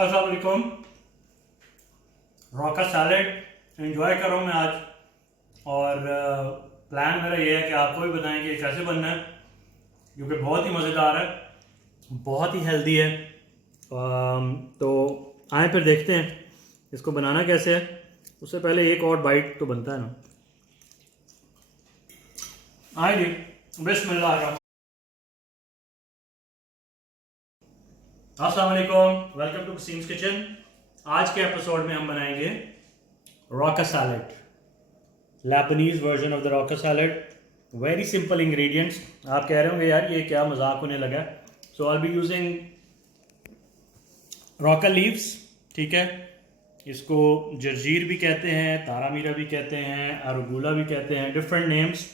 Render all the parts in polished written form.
अस्सलाम वालेकुम। Rocha salad enjoy कर रहा हूँ मैं आज। और प्लान मेरा ये है कि आपको भी बताएंगे कैसे बनना है, क्योंकि बहुत ही मज़ेदार है, बहुत ही हेल्दी है। तो आए फिर देखते हैं इसको बनाना कैसे है। उससे पहले एक और बाइट तो बनता है ना। आए जी, बिस्मिल्लाह। अस्सलाम वालेकुम, वेलकम टू कसीम्स किचन। आज के एपिसोड में हम बनाएंगे rocca salad, Lebanese version of the rocca salad. Very simple ingredients. आप कह रहे होंगे यार ये क्या मजाक होने लगा। सो आई बी यूजिंग रॉका लीव्स, ठीक है। इसको जर्जीर भी कहते हैं, तारा मीरा भी कहते हैं, अरगुला भी कहते हैं, डिफरेंट नेम्स।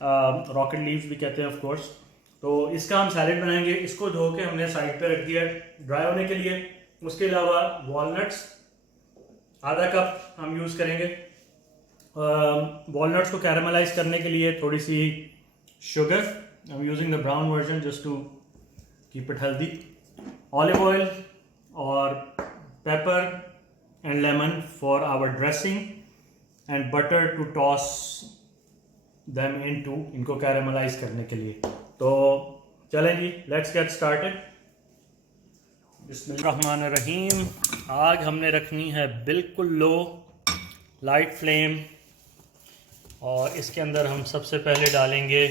रॉकेट लीव्स भी कहते हैं ऑफ कोर्स। तो इसका हम सैलेड बनाएंगे। इसको धो के हमने साइड पे रख दिया ड्राई होने के लिए। उसके अलावा वॉलनट्स आधा कप हम यूज़ करेंगे। वॉलनट्स को कैरामलाइज करने के लिए थोड़ी सी sugar, I am using the brown version just to keep it healthy. Olive oil और pepper and lemon for our dressing and butter to toss them into, इनको कैरामलाइज करने के लिए। तो चलें जी, लेट्स गेट स्टार्टेड। बिस्मिल्लाहिर्रहमानिर्रहीम। आग हमने रखनी है बिल्कुल लो, लाइट फ्लेम। और इसके अंदर हम सबसे पहले डालेंगे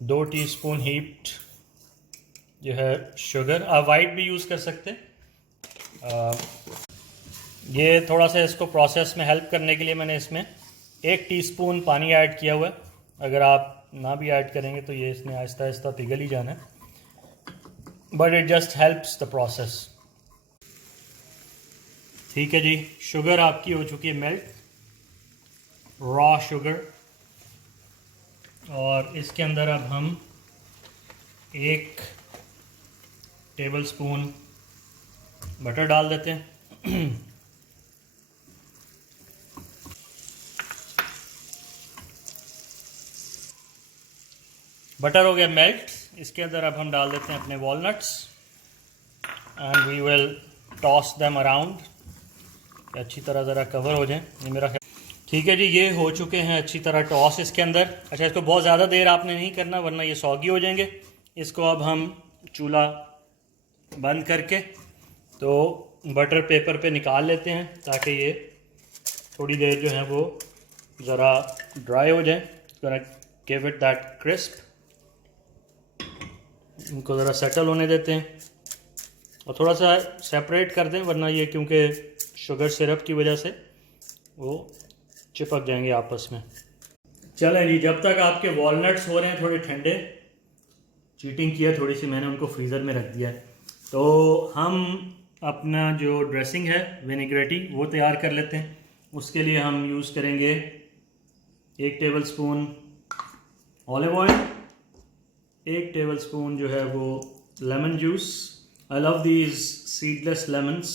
2 टीस्पून हीप्ड जो है शुगर। आप वाइट भी यूज़ कर सकते हैं। ये थोड़ा सा इसको प्रोसेस में हेल्प करने के लिए मैंने इसमें 1 टीस्पून पानी ऐड किया हुआ है। अगर आप ना भी ऐड करेंगे तो ये इसमें आहिस्ता आहिस्ता पिघल ही जाना है, but it just helps the process. ठीक है जी, शुगर आपकी हो चुकी है मेल्ट, रॉ शुगर। और इसके अंदर अब हम 1 टेबलस्पून बटर डाल देते हैं। बटर हो गया मेल्ट। इसके अंदर अब हम डाल देते हैं अपने walnuts and we will toss them around, अच्छी तरह ज़रा कवर हो जाए। ये मेरा ठीक है जी, ये हो चुके हैं अच्छी तरह टॉस इसके अंदर। अच्छा, इसको बहुत ज़्यादा देर आपने नहीं करना वरना ये सौगी हो जाएंगे। इसको अब हम चूल्हा बंद करके तो बटर पेपर पे निकाल लेते हैं ताकि ये थोड़ी देर जो है वो ज़रा ड्राई हो जाए। Give it that crisp. इनको ज़रा सेटल होने देते हैं और थोड़ा सा सेपरेट कर दें वरना ये क्योंकि शुगर सिरप की वजह से वो चिपक जाएंगे आपस में। चलें जी, जब तक आपके वॉलनट्स हो रहे हैं थोड़े ठंडे, चीटिंग किया थोड़ी सी मैंने, उनको फ्रीज़र में रख दिया है। तो हम अपना जो ड्रेसिंग है विनेग्रेटी वो तैयार कर लेते हैं। उसके लिए हम यूज़ करेंगे 1 टेबलस्पून ऑलिव ऑयल, 1 टेबलस्पून जो है वो lemon juice. I love these seedless lemons,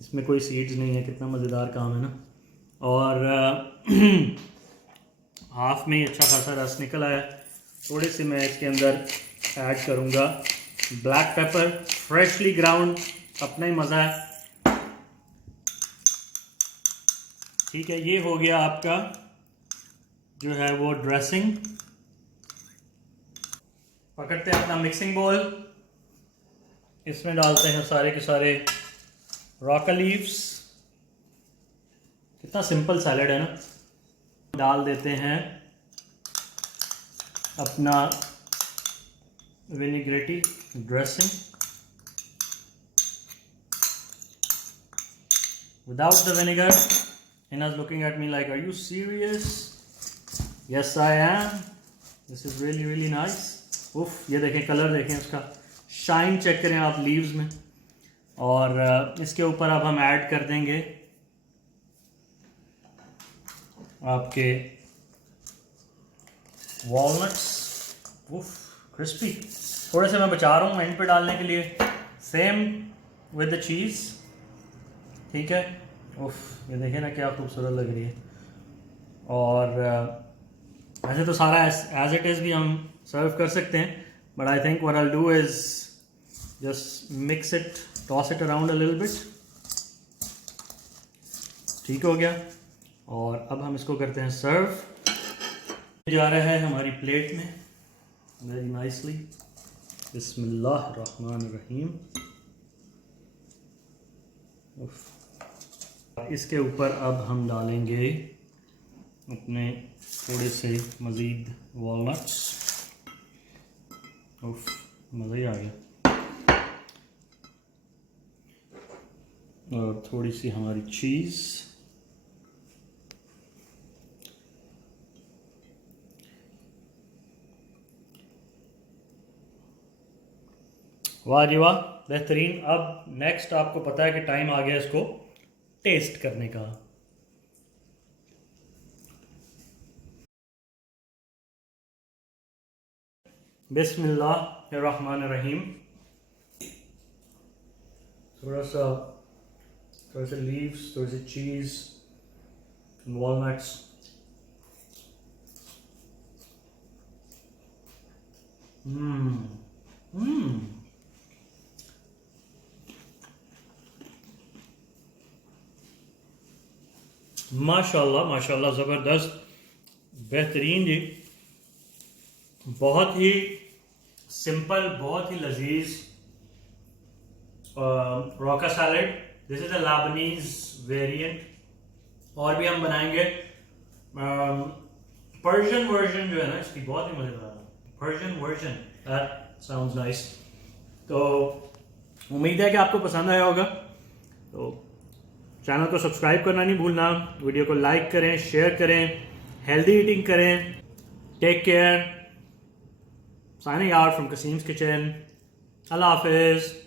इसमें कोई सीड्स नहीं है, कितना मज़ेदार काम है ना। और हाफ में ही अच्छा खासा रस निकल आया। थोड़ी सी मैं इसके अंदर ऐड करूँगा ब्लैक पेपर, फ्रेशली ग्राउंड, अपना ही मज़ा है। ठीक है, ये हो गया आपका जो है वो ड्रेसिंग। पकड़ते हैं अपना मिक्सिंग बोल, इसमें डालते हैं सारे के सारे रॉका लीव्स। कितना सिंपल सैलेड है ना। डाल देते हैं अपना vinaigrette dressing. Without the vinegar, Hina's looking at me like, are you serious? Yes, I am. This is really really nice. उफ, ये देखें कलर, देखें उसका शाइन चेक करें आप लीव्स में। और इसके ऊपर अब हम ऐड कर देंगे आपके वॉलनट्स। उफ, क्रिस्पी। थोड़े से मैं बचा रहा हूँ एंड पे डालने के लिए। सेम विद द चीज़, ठीक है। उफ, ये देखें ना क्या खूबसूरत लग रही है। और वैसे तो सारा एज इट इज़ भी हम सर्व कर सकते हैं, but I think what I'll do is just mix it, toss it around a little bit. ठीक हो गया, और अब हम इसको करते हैं सर्व। जा रहा है हमारी प्लेट में वेरी नाइसली। बिस्मिल्लाहिर्रहमानिर्रहीम। इसके ऊपर अब हम डालेंगे अपने थोड़े से मज़ीद वॉलनट्स। मज़ा ही आ गया। और थोड़ी सी हमारी चीज़। वाह जी वाह, बेहतरीन। अब नेक्स्ट आपको पता है कि टाइम आ गया इसको टेस्ट करने का। बिस्मिल्लाहिर्रहमानिर्रहीम। थोड़ा सा लीव्स, थोड़ी सी चीज़, वॉलनट्स। माशाल्लाह माशाल्लाह, ज़बरदस्त, बेहतरीन जी। बहुत ही सिंपल, बहुत ही लजीज Rocha salad. This is a Lebanese variant. और भी हम बनाएंगे। पर्शियन वर्जन जो है ना इसकी, बहुत ही मज़ेदार है। Persian version, that sounds nice. तो उम्मीद है कि आपको पसंद आया होगा। तो चैनल को सब्सक्राइब करना नहीं भूलना, वीडियो को लाइक करें, शेयर करें, हेल्दी ईटिंग करें। Take care. Signing out from Qasim's kitchen. अल्लाह हाफिज़।